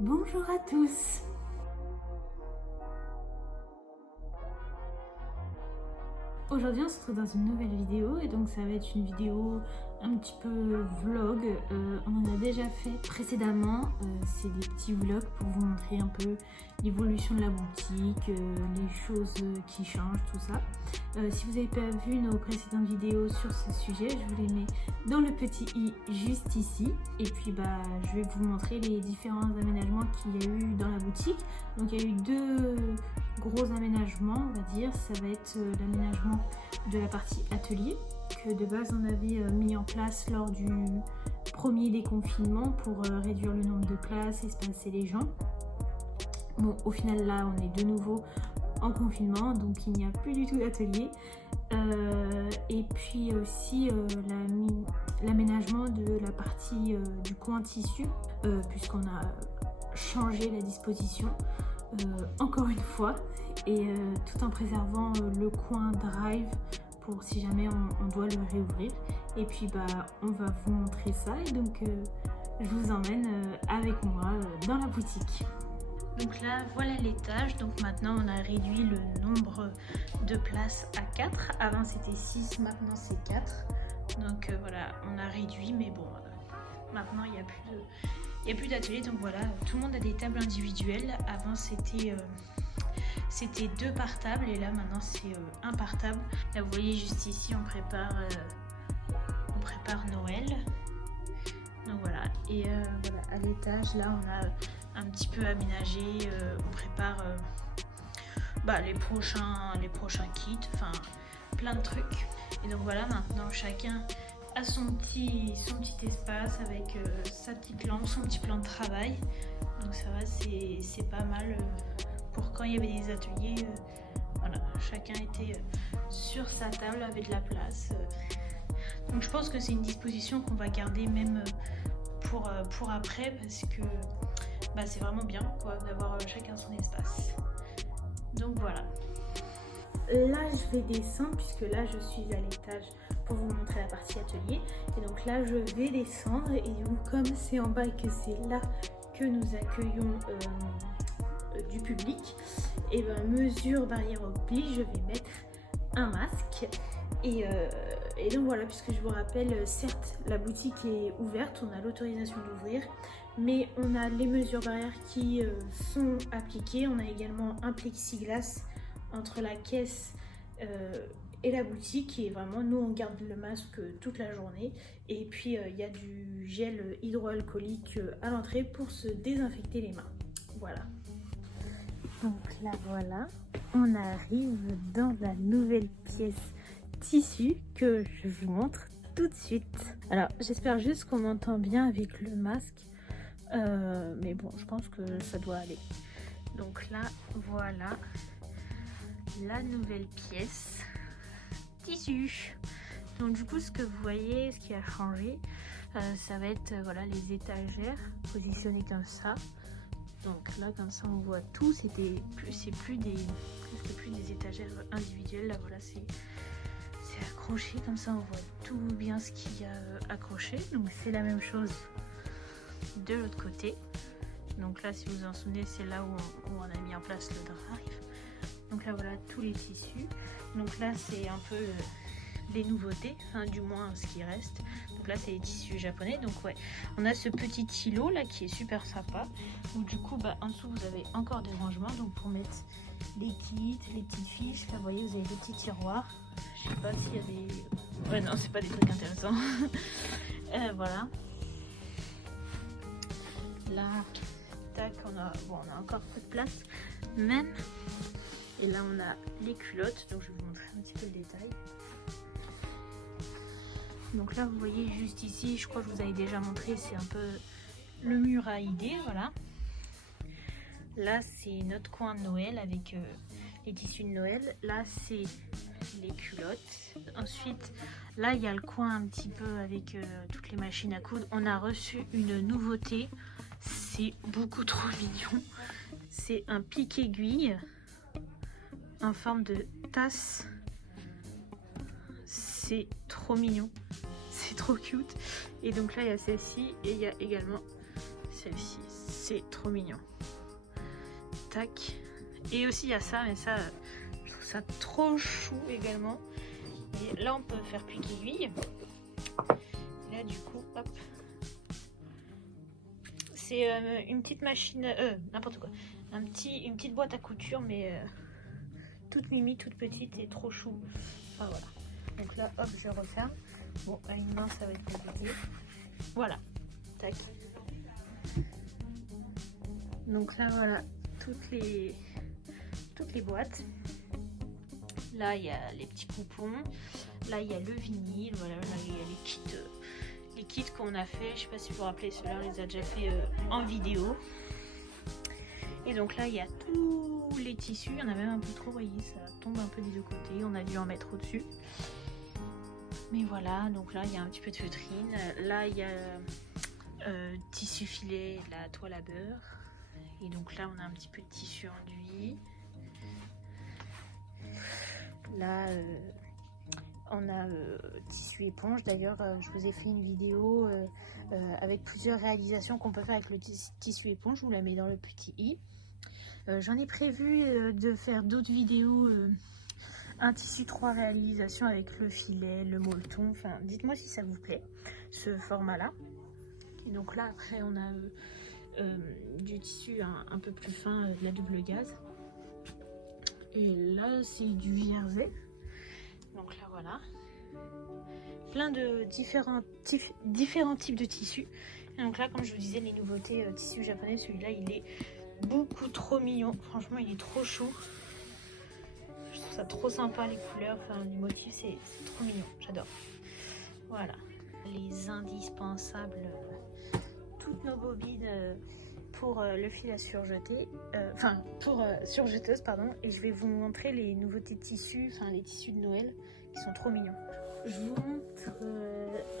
Bonjour à tous. Aujourd'hui on se retrouve dans une nouvelle vidéo et donc ça va être une vidéo un petit peu vlog. On en a déjà fait précédemment, c'est des petits vlogs pour vous montrer un peu l'évolution de la boutique, les choses qui changent, tout ça. Si vous n'avez pas vu nos précédentes vidéos sur ce sujet, je vous les mets dans le petit i juste ici. Et puis je vais vous montrer les différents aménagements qu'il y a eu dans la boutique. Donc il y a eu deux gros aménagements, on va dire. Ça va être l'aménagement de la partie atelier que de base on avait mis en place lors du premier déconfinement pour réduire le nombre de places, espacer les gens. Bon, au final là on est de nouveau en confinement, donc il n'y a plus du tout d'atelier. Et puis aussi l'aménagement de la partie du coin tissu, puisqu'on a changé la disposition encore une fois, et tout en préservant le coin drive pour si jamais on doit le réouvrir. Et puis on va vous montrer ça, et donc je vous emmène avec moi dans la boutique. Donc là, voilà l'étage. Donc maintenant, on a réduit le nombre de places à 4. Avant, c'était 6, maintenant c'est 4. Donc voilà, on a réduit, mais bon, maintenant, il n'y a plus d'atelier. Donc voilà, tout le monde a des tables individuelles. Avant, c'était 2 par table, et là, maintenant, c'est 1 par table. Là, vous voyez, juste ici, on prépare Noël. Donc voilà, et voilà, à l'étage, là, on a un petit peu aménagé, on prépare les prochains kits, enfin plein de trucs. Et donc voilà, maintenant chacun a son petit espace avec sa petite lampe, son petit plan de travail. Donc ça va, c'est pas mal pour quand il y avait des ateliers. Voilà, chacun était sur sa table avec de la place. Donc je pense que c'est une disposition qu'on va garder même pour après, parce que c'est vraiment bien quoi d'avoir chacun son espace. Donc voilà. Là je vais descendre, puisque là je suis à l'étage pour vous montrer la partie atelier. Et donc là je vais descendre, et donc comme c'est en bas et que c'est là que nous accueillons du public, et mesure barrière oblige, je vais mettre un masque. Et donc voilà, puisque je vous rappelle, certes la boutique est ouverte, on a l'autorisation d'ouvrir, mais on a les mesures barrières qui sont appliquées. On a également un plexiglas entre la caisse et la boutique, et vraiment nous on garde le masque toute la journée. Et puis il y a du gel hydroalcoolique à l'entrée pour se désinfecter les mains. Voilà. Donc là voilà, on arrive dans la nouvelle pièce tissu que je vous montre tout de suite. Alors j'espère juste qu'on m'entend bien avec le masque, mais bon, je pense que ça doit aller. Donc là voilà la nouvelle pièce tissu. Donc du coup, ce que vous voyez, ce qui a changé, ça va être voilà, les étagères positionnées comme ça. Donc là, comme ça, on voit tout. C'est plus des étagères individuelles. Là, voilà, c'est accroché. Comme ça, on voit tout bien ce qu'il y a accroché. Donc c'est la même chose de l'autre côté. Donc là, si vous vous en souvenez, c'est là où on a mis en place le drive. Donc là, voilà tous les tissus. Donc là, c'est un peu les nouveautés, enfin du moins ce qui reste. Donc là, c'est les tissus japonais. Donc ouais, on a ce petit îlot là qui est super sympa. Donc du coup, en dessous, vous avez encore des rangements. Donc pour mettre les kits, les petites fiches. Là, vous voyez, vous avez des petits tiroirs. Je sais pas s'il y a des... Ouais, non, c'est pas des trucs intéressants. Voilà. Là, tac, on a encore peu de place. Même. Et là, on a les culottes. Donc je vais vous montrer un petit peu le détail. Donc là, vous voyez juste ici, je crois que je vous avais déjà montré, c'est un peu le mur à idées, voilà. Là, c'est notre coin de Noël avec les tissus de Noël. Là, c'est les culottes. Ensuite, là, il y a le coin un petit peu avec toutes les machines à coudre. On a reçu une nouveauté. C'est beaucoup trop mignon. C'est un pic-aiguille en forme de tasse. C'est trop mignon. C'est trop cute. Et donc là, il y a celle-ci et il y a également celle-ci. c'est trop mignon. Tac. Et aussi il y a ça, mais ça je trouve ça trop chou également. Et là on peut faire pique aiguille. Là du coup hop, c'est une petite machine, n'importe quoi, une petite boîte à couture, mais toute mimi, toute petite et trop chou. Enfin voilà. Donc là hop, je referme. Bon, à une main ça va être compliqué. Voilà. Tac. Donc là voilà toutes les boîtes. Là il y a les petits poupons. Là il y a le vinyle. Voilà, là il y a les kits qu'on a fait. Je sais pas si vous vous rappelez, ceux-là on les a déjà fait en vidéo. Et donc là il y a tous les tissus. Il y en a même un peu trop, vous voyez, ça tombe un peu des deux côtés. On a dû en mettre au-dessus. Mais voilà, donc là il y a un petit peu de feutrine. Là il y a tissu filet, la toile à beurre. Et donc là on a un petit peu de tissu enduit. Là on a tissu éponge. D'ailleurs je vous ai fait une vidéo avec plusieurs réalisations qu'on peut faire avec le tissu éponge. Je vous la mets dans le petit i. J'en ai prévu de faire d'autres vidéos, un tissu 3 réalisations avec le filet, le molleton. Enfin dites-moi si ça vous plaît ce format là. Et donc là après on a du tissu un peu plus fin, de la double gaze. Et là c'est du jersey. Donc là voilà, plein de différents types de tissus. Et donc là, comme je vous disais, les nouveautés tissus japonais, celui-là il est beaucoup trop mignon. Franchement il est trop chaud. Je trouve ça trop sympa, les couleurs, enfin les motifs, c'est trop mignon, j'adore. Voilà, les indispensables, toutes nos bobines pour le fil à surjeter, pour surjeteuse pardon. Et je vais vous montrer les nouveautés de tissus, enfin les tissus de Noël qui sont trop mignons. Je vous montre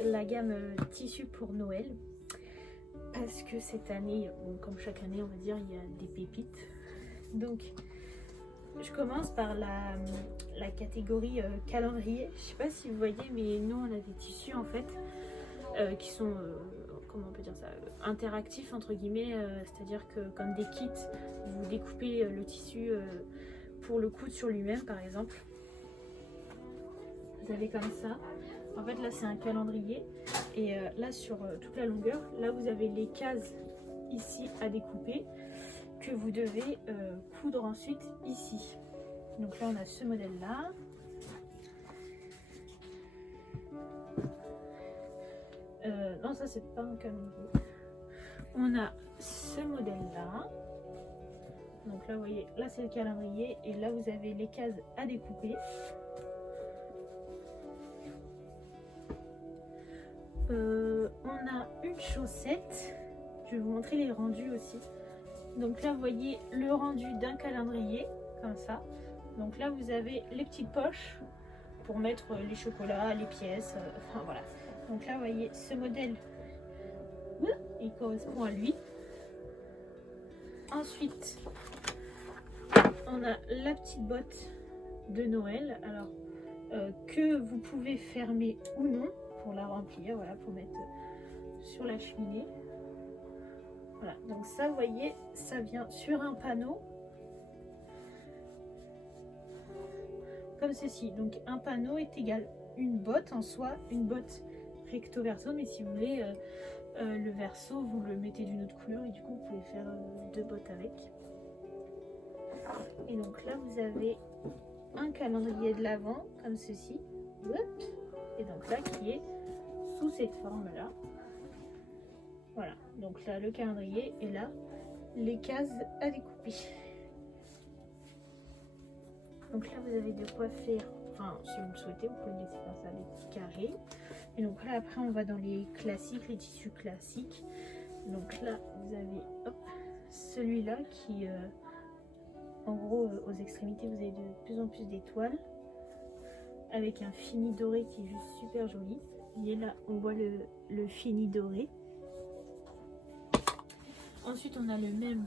la gamme tissus pour Noël parce que cette année, bon, comme chaque année on va dire, il y a des pépites. Donc je commence par la catégorie calendrier. Je sais pas si vous voyez, mais nous on a des tissus en fait qui sont comment on peut dire ça, interactifs entre guillemets, c'est-à-dire que comme des kits, vous découpez le tissu pour le coudre sur lui-même par exemple. Vous avez comme ça. En fait là c'est un calendrier et là sur toute la longueur, là vous avez les cases ici à découper que vous devez coudre ensuite ici. Donc là on a ce modèle là. Non, ça c'est pas un calendrier. On a ce modèle là. Donc là vous voyez, là c'est le calendrier et là vous avez les cases à découper. On a une chaussette. Je vais vous montrer les rendus aussi. Donc là vous voyez le rendu d'un calendrier comme ça. Donc là vous avez les petites poches pour mettre les chocolats, les pièces, enfin voilà. Donc là vous voyez ce modèle, il correspond à lui. Ensuite on a la petite botte de Noël, alors que vous pouvez fermer ou non pour la remplir, voilà, pour mettre sur la cheminée. Voilà, donc ça vous voyez, ça vient sur un panneau comme ceci. Donc un panneau est égal une botte en soi, une botte recto verso, mais si vous voulez le verso vous le mettez d'une autre couleur et du coup vous pouvez faire deux bottes avec. Et donc là vous avez un calendrier de l'Avent comme ceci, et donc là qui est sous cette forme là. Voilà, donc là le calendrier et là les cases à découper. Donc là vous avez de quoi faire, enfin si vous le souhaitez vous pouvez laisser comme ça des petits carrés. Et donc là après on va dans les classiques, les tissus classiques. Donc là vous avez celui-là qui en gros aux extrémités vous avez de plus en plus d'étoiles avec un fini doré qui est juste super joli. Et là on voit le fini doré. Ensuite on a le même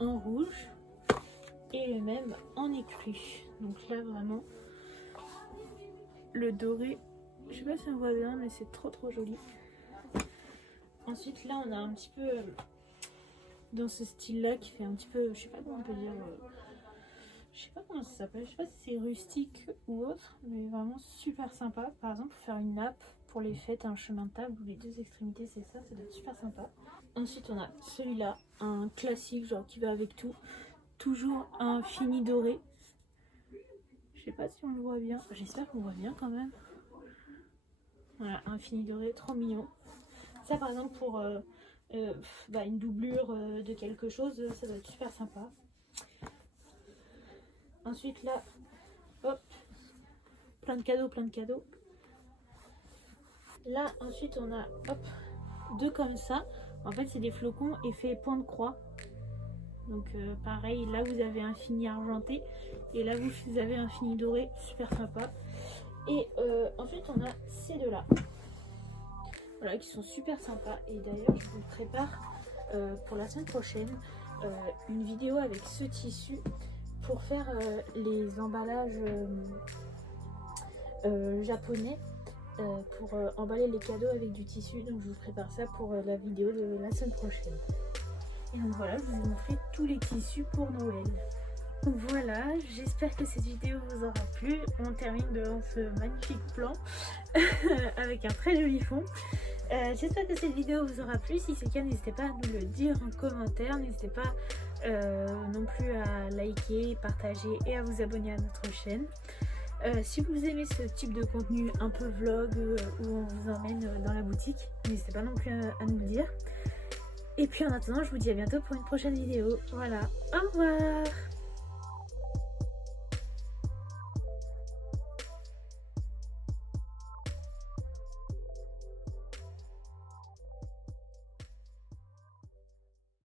en rouge et le même en écru. Donc là vraiment le doré, je sais pas si on voit bien mais c'est trop joli. Ensuite là on a un petit peu dans ce style-là qui fait un petit peu, je sais pas comment on peut dire, je sais pas comment ça s'appelle, je sais pas si c'est rustique ou autre, mais vraiment super sympa. Par exemple, pour faire une nappe pour les fêtes, un chemin de table où les deux extrémités c'est ça doit être super sympa. Ensuite, on a celui-là, un classique, genre qui va avec tout. Toujours un fini doré. Je sais pas si on le voit bien, j'espère qu'on voit bien quand même. Voilà, un fini doré, trop mignon. Ça, par exemple, pour une doublure de quelque chose, ça doit être super sympa. Ensuite, là, hop, plein de cadeaux, plein de cadeaux. Là, ensuite, on a, hop, deux comme ça. En fait, c'est des flocons effet point de croix. Donc, pareil, là, vous avez un fini argenté. Et là, vous avez un fini doré, super sympa. Et ensuite, on a ces deux-là. Voilà, qui sont super sympas. Et d'ailleurs, je vous prépare pour la semaine prochaine une vidéo avec ce tissu pour faire les emballages japonais pour emballer les cadeaux avec du tissu. Donc je vous prépare ça pour la vidéo de la semaine prochaine. Et donc voilà, je vous ai montré tous les tissus pour Noël. Donc voilà, j'espère que cette vidéo vous aura plu. On termine devant ce magnifique plan avec un très joli fond. J'espère que cette vidéo vous aura plu. Si c'est le cas, n'hésitez pas à nous le dire en commentaire. N'hésitez pas non plus à liker, partager et à vous abonner à notre chaîne. Si vous aimez ce type de contenu un peu vlog où on vous emmène dans la boutique, n'hésitez pas non plus à nous le dire. Et puis en attendant, je vous dis à bientôt pour une prochaine vidéo. Voilà, au revoir!